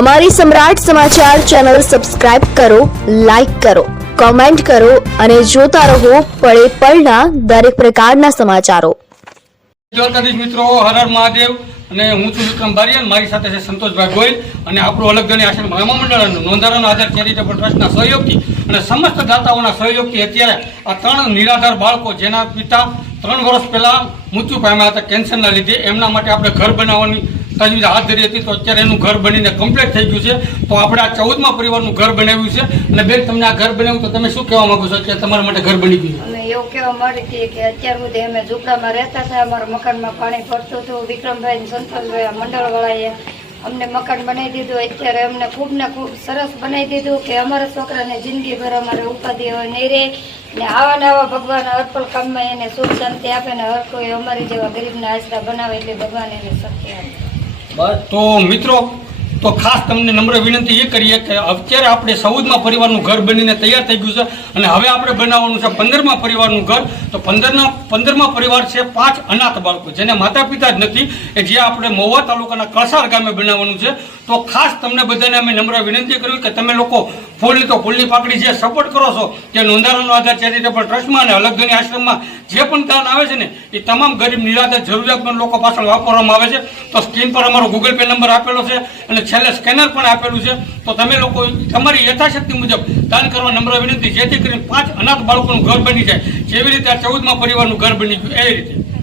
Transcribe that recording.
અમારી સમ્રાટ સમાચાર channel subscribe કરો, લાઇક કરો, કોમેન્ટ કરો અને જોતા રહો પળે પળના દરેક પ્રકારના સમાચારો. દ્વારકાધીશ મિત્રો, હર હર મહાદેવ અને હું છું વિક્રમ બારિયા મારી સાથે છે સંતોષભાઈ ગોયલ અને આપણું અલગધણી આશ્રમ મહિમા મંડળનું નોંધારાનો આધાર ચેરિટેબલ ટ્રસ્ટના સહયોગથી અને સમસ્ત દાતાઓના સહયોગથી અત્યારે આ ત્રણ નિરાધાર બાળકો, જેના પિતા ત્રણ વર્ષ પહેલાં મૃત્યુ પામ્યા હતા કેન્સરના લીધે, એમના માટે આપણે ઘર બનાવવાની તજવીજ હાથ ધરી હતી તો અત્યારે એનું ઘર બનીને કમ્પ્લીટ થઈ ગયું છે. તો આપણે આ ચૌદમાં પરિવારનું ઘર બનાવ્યું છે. અને બેન, તમને આ ઘર બનાવ્યું તો તમે શું કહેવા માંગો છો? અત્યારે તમારા માટે ઘર બની ગયું અમે એવું કહેવા માંડી હતી કે અત્યાર સુધી અમે ઝૂંપડામાં રહેતા હતા. અમારા મકાનમાં પાણી ભરતું હતું. વિક્રમભાઈ ને સંતોષભાઈ મંડળવાળાએ અમને મકાન બનાવી દીધું. અત્યારે અમને ખૂબ ને ખૂબ સરસ બનાવી દીધું કે અમારા છોકરાને જિંદગીભર અમારે ઉપાધિ હોય નહીં રહે. ને આવા ને આવા ભગવાન હરપલ કામમાં એને સુખ શાંતિ આપે ને હર કોઈ અમારી જેવા ગરીબના આશરા બનાવે એટલે ભગવાન એને શક્તિ આપે તો મિત્રો, તો ખાસ તમને નમ્ર વિનંતી એ કરીએ કે અત્યારે આપણે સૌદમાં પરિવારનું ઘર બનીને તૈયાર થઈ ગયું છે અને હવે આપણે બનાવવાનું છે પંદરમાં પરિવારનું ઘર. તો પંદરના, પંદરમાં પરિવાર છે પાંચ અનાથ બાળકો, જેને માતા પિતા જ નથી, એ જે આપણે મહુવા તાલુકાના કળસાર ગામે બનાવવાનું છે. તો ખાસ તમને બધાને અમે નમ્ર વિનંતી કરવી કે તમે લોકો ફૂલની તો ફૂલની પાકડી જે સપોર્ટ કરો છો તે નોંધારાનો આધાર ચેરિટેબલ ટ્રસ્ટમાં અને અલગધણી આશ્રમમાં જે પણ દાન આવે છે ને, એ તમામ ગરીબ નિરાધાર જરૂરિયાતમંદ લોકો પાછળ વાપરવામાં આવે છે. તો સ્ક્રીન પર અમારો ગૂગલ પે નંબર આપેલો છે અને છેલ્લે સ્કેનર પણ આપેલું છે. તો તમે લોકો તમારી યથાશક્તિ મુજબ દાન કરવા નમ્ર વિનંતી, જેથી કરીને પાંચ અનાથ બાળકોનું ઘર બની જાય. જેવી રીતે આ ચૌદમાં પરિવારનું ઘર બની ગયું એવી રીતે.